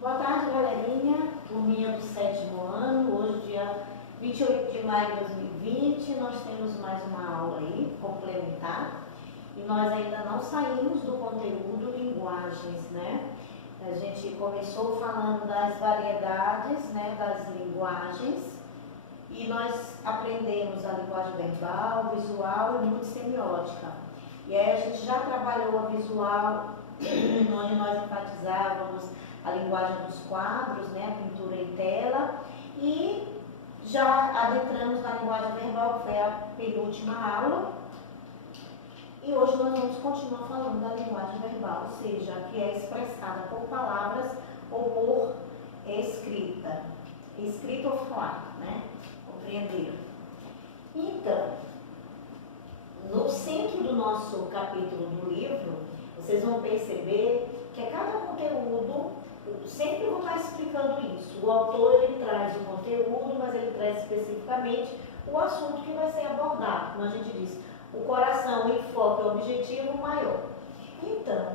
Boa tarde, galerinha. Turminha do 7º ano. Hoje, dia 28 de maio de 2020, nós temos mais uma aula aí, complementar. E nós ainda não saímos do conteúdo linguagens, né? A gente começou falando das variedades, né, das linguagens. E nós aprendemos a linguagem verbal, visual e multissemiótica. E aí a gente já trabalhou a visual, onde nós enfatizávamos a linguagem dos quadros, né, a pintura em tela, e já adentramos na linguagem verbal, que foi a penúltima aula. E hoje nós vamos continuar falando da linguagem verbal, ou seja, que é expressada por palavras ou por escrita. Escrita ou falar, né? Compreenderam? Então, no centro do nosso capítulo do livro, vocês vão perceber que a cada conteúdo, sempre vou estar explicando isso. O autor, ele traz o conteúdo, mas ele traz especificamente o assunto que vai ser abordado. Como a gente diz, o coração, o enfoque, o objetivo maior. Então,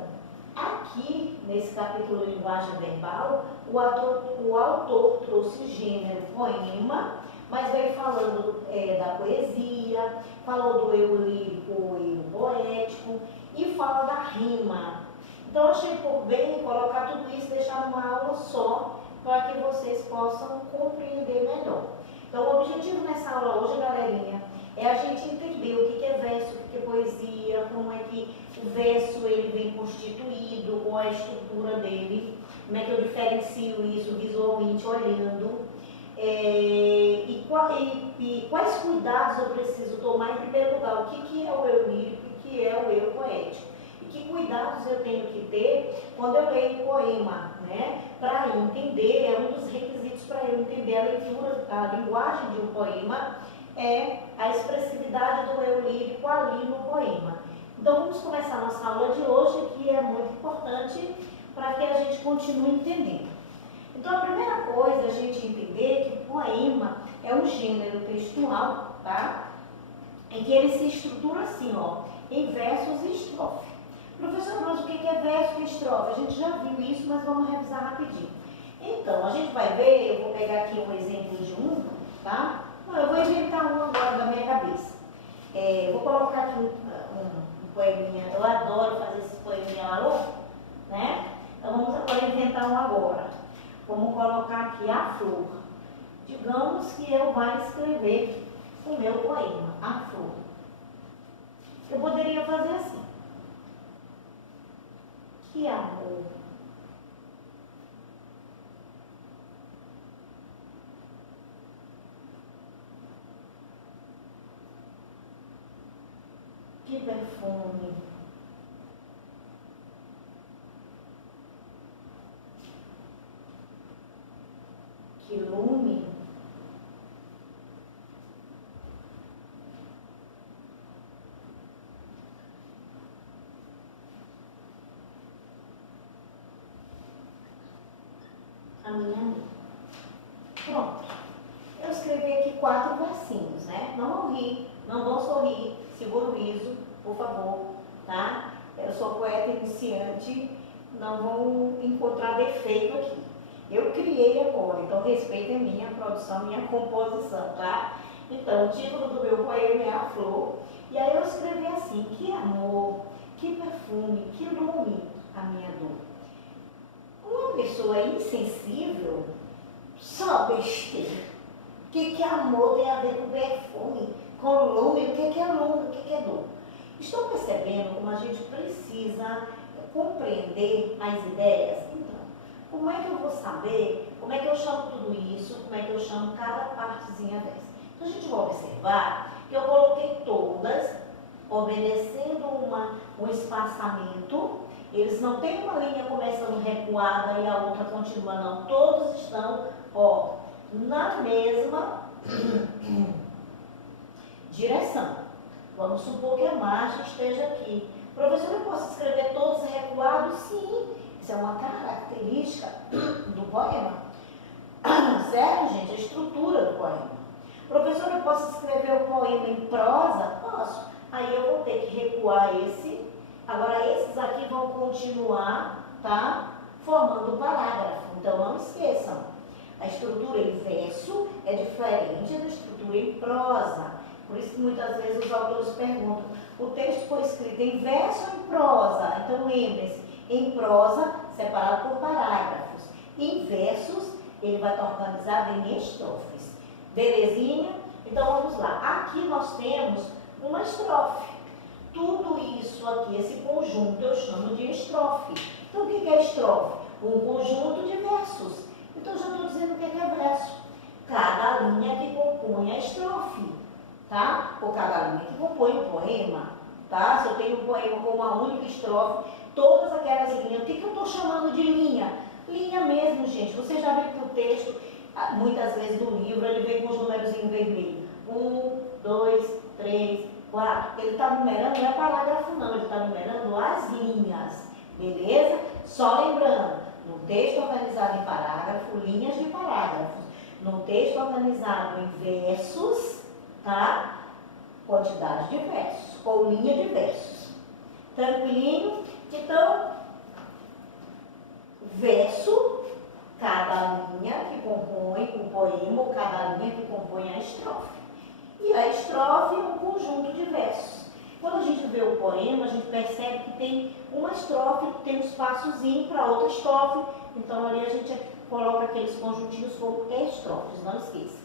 aqui, nesse capítulo de linguagem verbal, o autor trouxe gênero poema, mas veio falando da poesia, falou do eu lírico, eu poético, e fala da rima. Então, eu achei por bem colocar tudo isso, deixar numa aula só, para que vocês possam compreender melhor. Então, o objetivo nessa aula hoje, galerinha, é a gente entender o que é verso, o que é poesia, como é que o verso ele vem constituído, qual é a estrutura dele, como é que eu diferencio isso visualmente olhando, e quais cuidados eu preciso tomar em primeiro lugar, o que é o eu lírico e o que é o eu poético. E que cuidados eu tenho que ter quando eu leio um poema, né? Para entender, é um dos requisitos para eu entender a leitura, a linguagem de um poema, é a expressividade do eu lírico ali no poema. Então vamos começar a nossa aula de hoje, que é muito importante para que a gente continue entendendo. Então a primeira coisa é a gente entender que o poema é um gênero textual, tá? Em que ele se estrutura assim, ó, em versos e estrofe. Professor, mas o que é verso e estrofe? A gente já viu isso, mas vamos revisar rapidinho. Então, a gente vai ver, eu vou pegar aqui um exemplo de um, tá? Não, eu vou inventar um agora da minha cabeça. Vou colocar aqui um poeminha, eu adoro fazer esse poeminha lá louco, né? Então vamos agora inventar um agora. Vamos colocar aqui a flor. Digamos que eu vá escrever o meu poema, a flor. Eu poderia fazer assim. Que amor. Que perfume. Que lume. A minha amiga. Pronto. Eu escrevi aqui 4 versinhos, né? Não vão rir, não vão sorrir, segura o riso, por favor, tá? Eu sou poeta iniciante, não vão encontrar defeito aqui. Eu criei agora, então respeitem a minha produção, minha composição, tá? Então, o título do meu poema é A Flor, e aí eu escrevi assim: que amor, que perfume, que lume a minha dor. Uma pessoa insensível, só besteira. O que amor tem a ver com perfume, com lume? O que é lume, o que é dor? Estou percebendo como a gente precisa compreender as ideias? Então, como é que eu vou saber, como é que eu chamo tudo isso, como é que eu chamo cada partezinha dessa? Então a gente vai observar que eu coloquei todas, obedecendo um espaçamento. Eles não têm uma linha começando recuada e a outra continua, não. Todos estão, ó, na mesma direção. Vamos supor que a margem esteja aqui. Professor, eu posso escrever todos recuados? Sim. Isso é uma característica do poema. Sério, gente? A estrutura do poema. Professor, eu posso escrever o poema em prosa? Posso. Aí eu vou ter que recuar esse. Agora, esses aqui vão continuar, tá? formando o parágrafo. Então não esqueçam, a estrutura em verso é diferente da estrutura em prosa. Por isso que muitas vezes os autores perguntam, o texto foi escrito em verso ou em prosa? Então lembrem-se, em prosa, separado por parágrafos. Em versos, ele vai estar organizado em estrofes. Belezinha? Então vamos lá. Aqui nós temos uma estrofe. Tudo isso aqui, esse conjunto, eu chamo de estrofe. Então o que é estrofe? Um conjunto de versos. Então já estou dizendo o que é verso. Cada linha que compõe a estrofe, tá? Ou cada linha que compõe o poema, tá? Se eu tenho um poema com uma única estrofe, todas aquelas linhas, o que eu estou chamando de linha? Linha mesmo, gente. Você já viu que o texto, muitas vezes no livro, ele vem com os números em vermelho. 1, 2, 3, 4. Ele está numerando, não é parágrafo não, ele está numerando as linhas. Beleza? Só lembrando, no texto organizado em parágrafo, linhas de parágrafos. No texto organizado em versos, tá? Quantidade de versos, ou linha de versos. Tranquilinho? Então, verso, cada linha que compõe o poema, ou cada linha que compõe a estrofe. E a estrofe é um conjunto de versos. Quando a gente vê o poema, a gente percebe que tem uma estrofe, que tem um espaçozinho para outra estrofe. Então ali a gente coloca aqueles conjuntinhos como estrofes, não esqueça.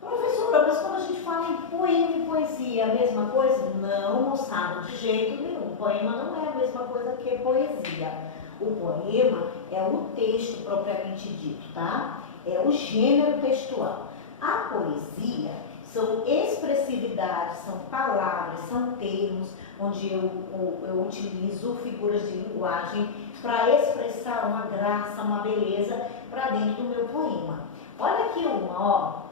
Professora, mas quando a gente fala em poema e poesia, é a mesma coisa? Não, moçada, de jeito nenhum. Poema não é a mesma coisa que poesia. O poema é o texto propriamente dito, tá? É o gênero textual. A poesia são expressividades, são palavras, são termos, onde eu utilizo figuras de linguagem para expressar uma graça, uma beleza para dentro do meu poema. Olha aqui uma, ó.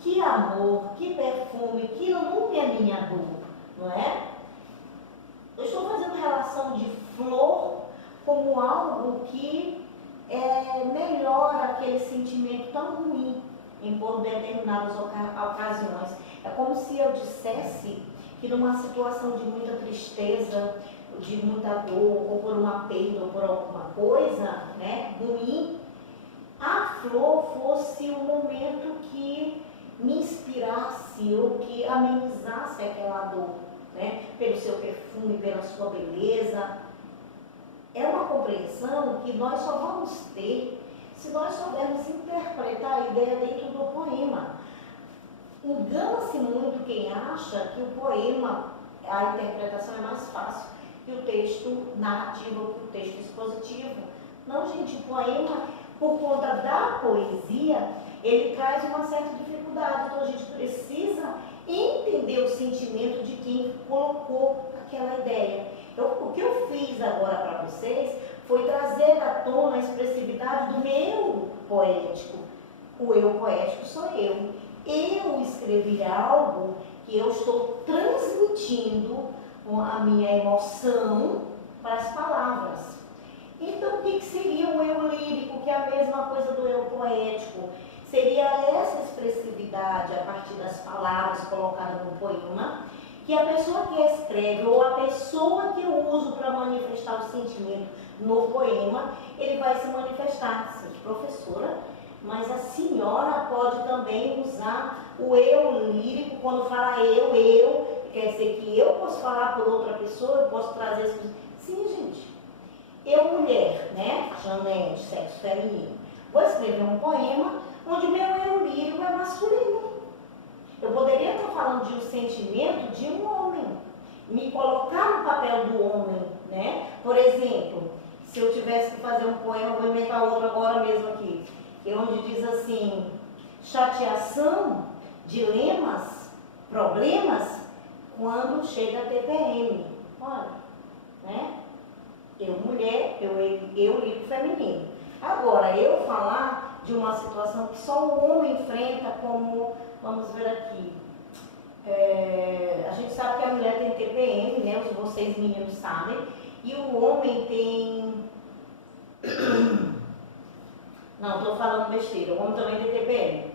Que amor, que perfume, que lume a minha dor, não é? Eu estou fazendo relação de flor como algo que melhora aquele sentimento tão ruim em por determinadas ocasiões. É como se eu dissesse que numa situação de muita tristeza, de muita dor, ou por uma perda, ou por alguma coisa, né, ruim, a flor fosse o momento que me inspirasse ou que amenizasse aquela dor, né, pelo seu perfume, pela sua beleza. É uma compreensão que nós só vamos ter se nós soubermos interpretar a ideia dentro do poema. Engana-se muito quem acha que o poema, a interpretação é mais fácil que o texto narrativo, que o texto expositivo. Não, gente, o poema, por conta da poesia, ele traz uma certa dificuldade. Então a gente precisa entender o sentimento de quem colocou aquela ideia. O que eu fiz agora para vocês foi trazer à tona a expressividade do meu poético. O eu poético sou eu. Eu escrevi algo que eu estou transmitindo a minha emoção para as palavras. Então, o que seria o eu lírico, que é a mesma coisa do eu poético? Seria essa expressividade a partir das palavras colocadas no poema, que a pessoa que escreve ou a pessoa que eu uso para manifestar o sentimento no poema, ele vai se manifestar. Sim, professora, mas a senhora pode também usar o eu lírico quando fala eu, quer dizer que eu posso falar por outra pessoa, eu posso trazer as coisas. Sim, gente. Eu, mulher, né? Janete, sexo feminino. Vou escrever um poema onde o meu eu lírico é masculino. Eu poderia estar falando de um sentimento de um homem, me colocar no papel do homem, né? Por exemplo, se eu tivesse que fazer um poema, vou inventar outro agora mesmo aqui, onde diz assim: chateação, dilemas, problemas, quando chega a TPM. Olha, né? Eu, mulher, eu lírico feminino. Agora, eu falar de uma situação que só o homem enfrenta, como, vamos ver aqui, a gente sabe que a mulher tem TPM, né? Vocês meninos sabem, e o homem tem... Não, estou falando besteira, o homem também tem TPM.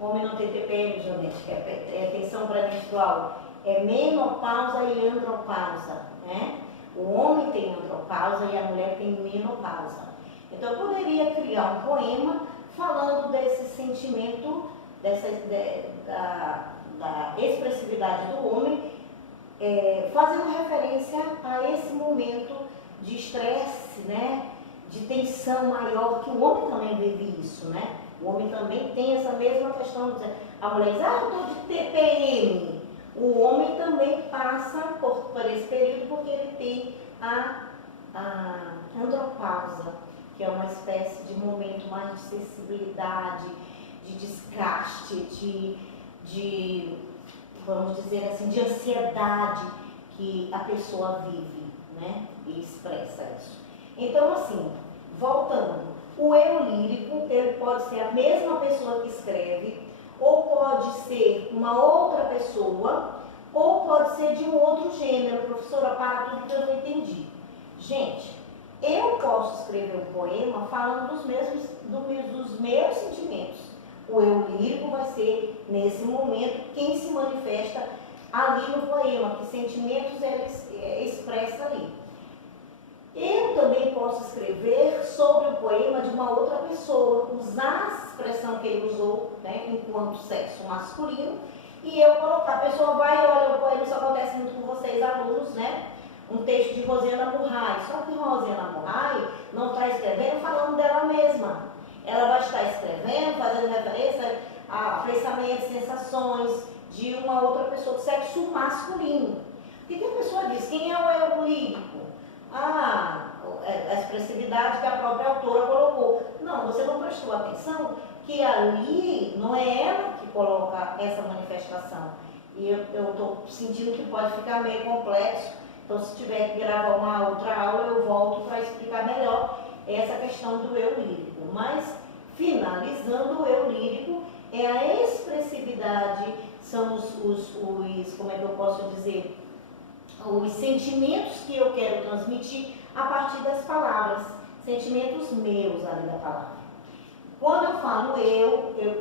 O homem não tem TPM, Janete, que é tensão pré-menstrual. É menopausa e andropausa, né? O homem tem andropausa e a mulher tem menopausa. Então eu poderia criar um poema falando desse sentimento, da expressividade do homem, fazendo referência a esse momento de estresse, né? De tensão maior, que o homem também vive isso, né? O homem também tem essa mesma questão de a mulher diz, eu estou de TPM. O homem também passa por esse período porque ele tem a andropausa, que é uma espécie de momento mais de sensibilidade, de desgaste, vamos dizer assim, de ansiedade que a pessoa vive, né? E expressa isso. Então, assim, voltando, o eu lírico, ele pode ser a mesma pessoa que escreve, ou pode ser uma outra pessoa, ou pode ser de um outro gênero. Professora, para tudo que eu não entendi. Gente, eu posso escrever um poema falando dos meus sentimentos. O eu lírico vai ser, nesse momento, quem se manifesta ali no poema, que sentimentos ele expressa ali. Eu também posso escrever sobre o poema de uma outra pessoa, usar a expressão que ele usou, né, enquanto sexo masculino, e eu colocar, a pessoa vai e olha o poema, isso acontece muito com vocês alunos, né? Um texto de Rosiana Murray, só que Rosiana Murray não está escrevendo falando dela mesma. Ela vai estar escrevendo, fazendo referência a pensamentos, sensações de uma outra pessoa de sexo masculino. O que a pessoa diz? Quem é o eu lírico? A expressividade que a própria autora colocou. Não, você não prestou atenção que ali não é ela que coloca essa manifestação. E eu estou sentindo que pode ficar meio complexo. Então, se tiver que gravar uma outra aula, eu volto para explicar melhor essa questão do eu lírico. Mas, finalizando, o eu lírico é a expressividade, são como é que eu posso dizer, os sentimentos que eu quero transmitir a partir das palavras, sentimentos meus ali da palavra. Quando eu falo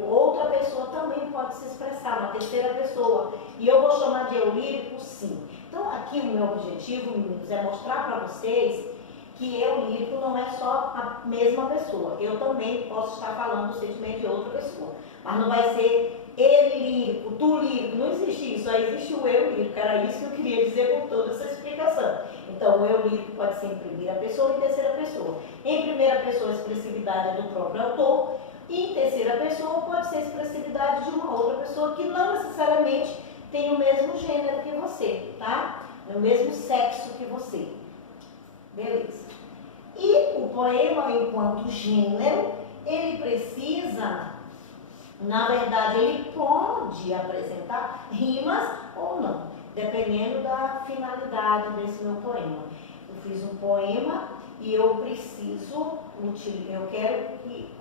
outra pessoa também pode se expressar, uma terceira pessoa, e eu vou chamar de eu lírico, sim. Então aqui o meu objetivo, meninos, é mostrar para vocês que eu lírico não é só a mesma pessoa. Eu também posso estar falando do sentimento de outra pessoa, mas não vai ser ele lírico, tu lírico, não existe isso, só existe o eu lírico. Era isso que eu queria dizer com toda essa explicação. Então o eu lírico pode ser em primeira pessoa e em terceira pessoa. Em primeira pessoa a expressividade é do próprio autor, e em terceira pessoa pode ser a expressividade de uma outra pessoa que não necessariamente tem o mesmo gênero que você, tá? O mesmo sexo que você. Beleza. E o poema, enquanto gênero, ele precisa, na verdade, ele pode apresentar rimas ou não, dependendo da finalidade desse meu poema. Eu fiz um poema e eu quero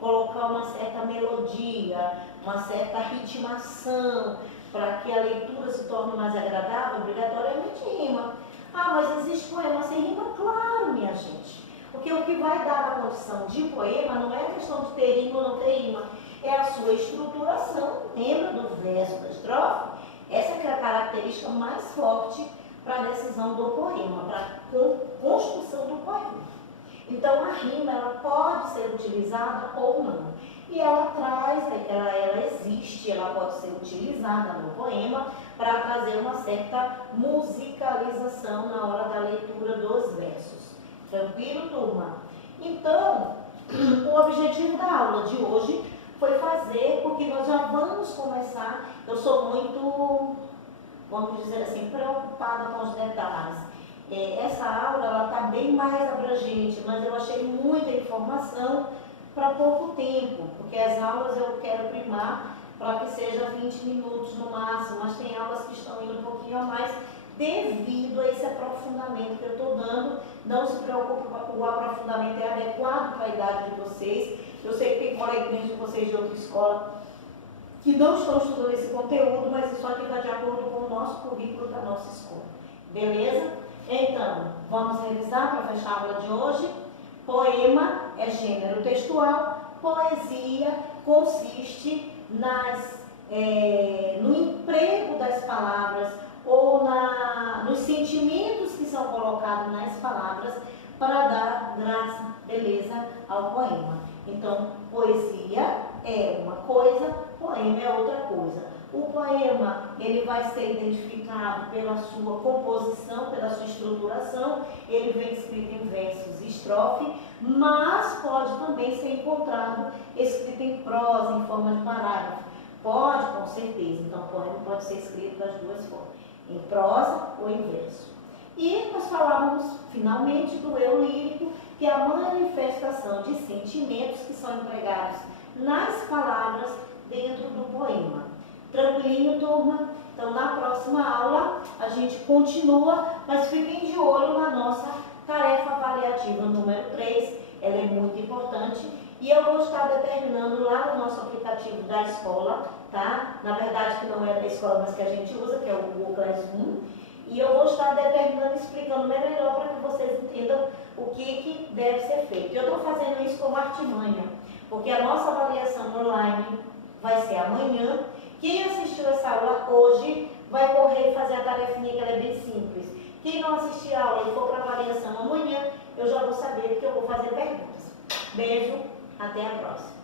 colocar uma certa melodia, uma certa ritmação, para que a leitura se torne mais agradável, obrigatoriamente rima. Mas existe poema sem rima? Claro, minha gente. Porque o que vai dar a condição de poema não é a questão de ter rima ou não ter rima, é a sua estruturação. Lembra do verso da estrofe? Essa é a característica mais forte para a decisão do poema, para a construção do poema. Então a rima ela pode ser utilizada ou não. E ela existe, ela pode ser utilizada no poema para trazer uma certa musicalização na hora da leitura dos versos. Tranquilo, turma? Então, o objetivo da aula de hoje foi fazer, porque nós já vamos começar, eu sou muito, vamos dizer assim, preocupada com os detalhes. Essa aula, ela está bem mais abrangente, mas eu achei muita informação para pouco tempo, porque as aulas eu quero primar para que seja 20 minutos no máximo, mas tem aulas que estão indo um pouquinho a mais, devido a esse aprofundamento que eu estou dando. Não se preocupe, o aprofundamento é adequado para a idade de vocês. Eu sei que tem coleguinhas de vocês de outra escola que não estão estudando esse conteúdo, mas isso aqui está de acordo com o nosso currículo da nossa escola. Beleza? Então, vamos revisar para fechar a aula de hoje. Poema é gênero textual, poesia consiste no emprego das palavras ou nos sentimentos que são colocados nas palavras para dar graça, beleza ao poema. Então, poesia é uma coisa, poema é outra coisa. O poema, ele vai ser identificado pela sua composição, pela sua estruturação, ele vem escrito em versos e estrofe, mas pode também ser encontrado escrito em prosa, em forma de parágrafo. Pode, com certeza. Então, o poema pode ser escrito das duas formas, em prosa ou em verso. E nós falávamos, finalmente, do eu lírico, que é a manifestação de sentimentos que são empregados nas palavras dentro do poema. Tranquilinho, turma? Então, na próxima aula, a gente continua, mas fiquem de olho na nossa tarefa avaliativa número 3, ela é muito importante, e eu vou estar determinando lá no nosso aplicativo da escola, tá? Na verdade, que não é da escola, mas que a gente usa, que é o Google Classroom, e eu vou estar determinando, explicando melhor para que vocês entendam o que deve ser feito. Eu estou fazendo isso como artimanha, porque a nossa avaliação online vai ser amanhã. Quem assistiu essa aula hoje vai correr e fazer a tarefinha, que ela é bem simples. Quem não assistir a aula e for para a avaliação amanhã, eu já vou saber, porque eu vou fazer perguntas. Beijo, até a próxima.